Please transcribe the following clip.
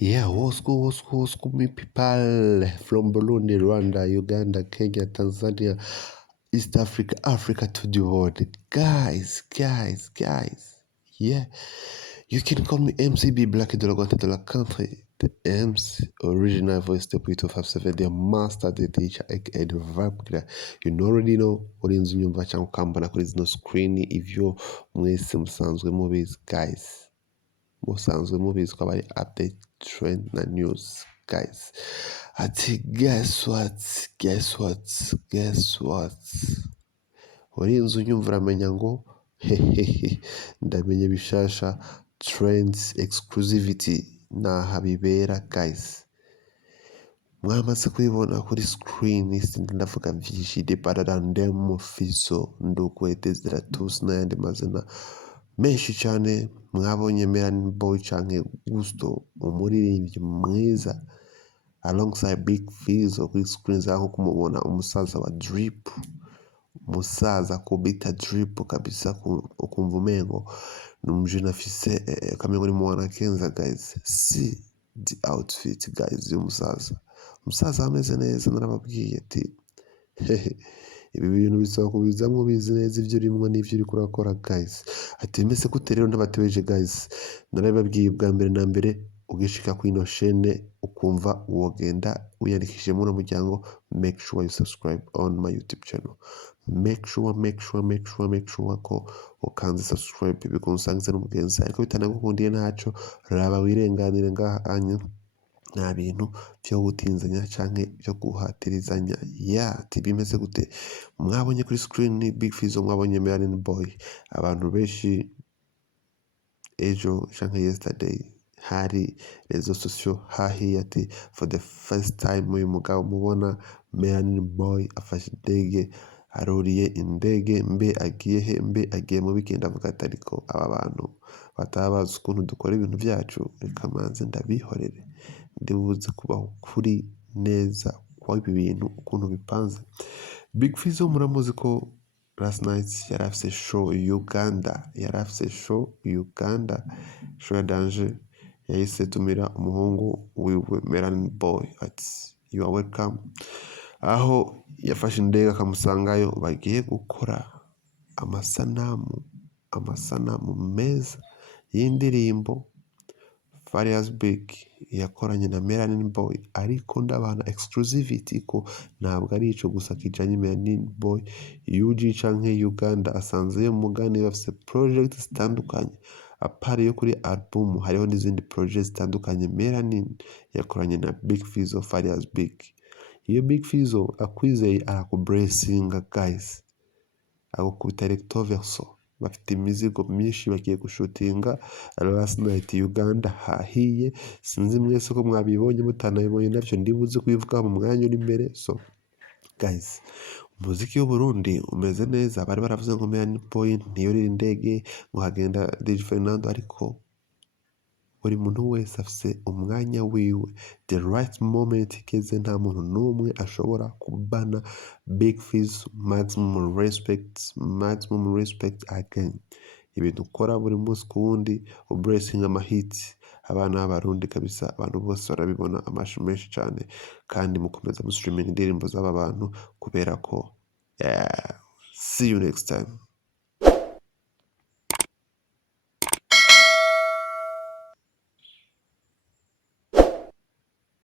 Yeah, what's good, me people from Burundi, Rwanda, Uganda, Kenya, Tanzania, East Africa, Africa to the world. Guys. Yeah, you can call me MCB Black Dog to the country. The MC original voice the P257, the master, the teacher, aka the vibe killer. You already know what in Zunyumva cyangwa ukambana kuri zino screen ivyo mwese musanzwe mubizi guys. Musanzwe mubizi ko bari update trend na news guys. Ati guess what uri inzu nyumva uramenya ngo hehehe ndamenye bishasha trends exclusivity naha bibera guys. Mwamaze kubibona kuri screen sindi ndavuga vyinshi de Paradandem Fizo Ndukwete Zeratus n'ayandi mazina menshi cyane. Mwabonye Melanin Boy canke Gusto umuririmbyi mwiza alongside Big Fizzo kuri screen zaho kumubona umusaza wa drip, umusaza kubita drip kabisa ukumva umengo numujina afise kamengo ni mwana Kenza guys. See the outfit guys umusaza ameze neza narababwiye ati ibi bintu bisaba kubizamwo bizi neza ivyo rimwe n'ivyo uri kurakora guys. Ati mese gute rero ndabatebeje guys, narababwiye bwa mbere na mbere ugishika ku ino chaîne ukumva wogenda uyandikishije mu muryango, make sure you subscribe on my YouTube channel. Make sure ko ukanze subscribe bikunsangiza n'umugenzi, ariko bitanagukundiye ntaco raba wirenganire ngaha anya nta bintu byo gutinzanya canke byo guhatirizanya. Yeah, bimeze gute? Mwabonye kuri screen ni Big Fizzo, mwabonye Melanin Boy. Abantu benshi ejo canke yesterday hari rezo sociaux hahiye ati for the first time uyu mugabo mubona Melanin Boy afashe indege, aruriye indege, mbe agiye he? Mbe agiye mu weekend? Avuga ati ariko aba bantu batabaza ukuntu dukora ibintu vyacu, reka manze ndabihorere ndibuze kubaho kuri neza kwa ibi bintu ukuntu bipanze. Big Fizzo muramuzi ko last night yari afise show Uganda, show ya danger. Yahise tumira umuhungu wiwe Melanin Boy ati you are welcome, aho yafashe indege akamusangayo bagiye gukora amasanamu meza y'indirimbo Farious Big yakoranye na Melanin Boy. Ariko ndabana exclusivity ko ntabwo ari ico gusa kijanye Melanin Boy, UG canke Uganda asanze mugani bafise project zitandukanye. Apart yo kuri album hariho n'izindi project zitandukanye Melanin yakoranye na Big Fizzo Farious Big. Iyo Big Fizzo akwizeye arakublessinga guys, agukubita recto verso. Bafite imizigo myinshi bagiye gushutinga last night Uganda hahiye. Sinzi mwese ko mwabibonye mutanabibonye navyo ndibuze kubivuga mu mwanya uri imbere. So guys, umuziki w'Uburundi umeze neza. Bari baravuze ngo Melanin Boy ntiyorira indege ngo hagenda DJ Fernando, ariko buri muntu wese afise umwanya wiwe, the right moment igeze. Nta muntu n'umwe ashobora kubana Big Fizzo. Maximum respect again. Ibintu ukora buri munsi ku wundi ublessing amahiti abana b'Abarundi kabisa, abantu bose barabibona amashu menshi cyane, kandi mukomeza mu streaming indirimbo z'aba bantu kubera ko see you next time.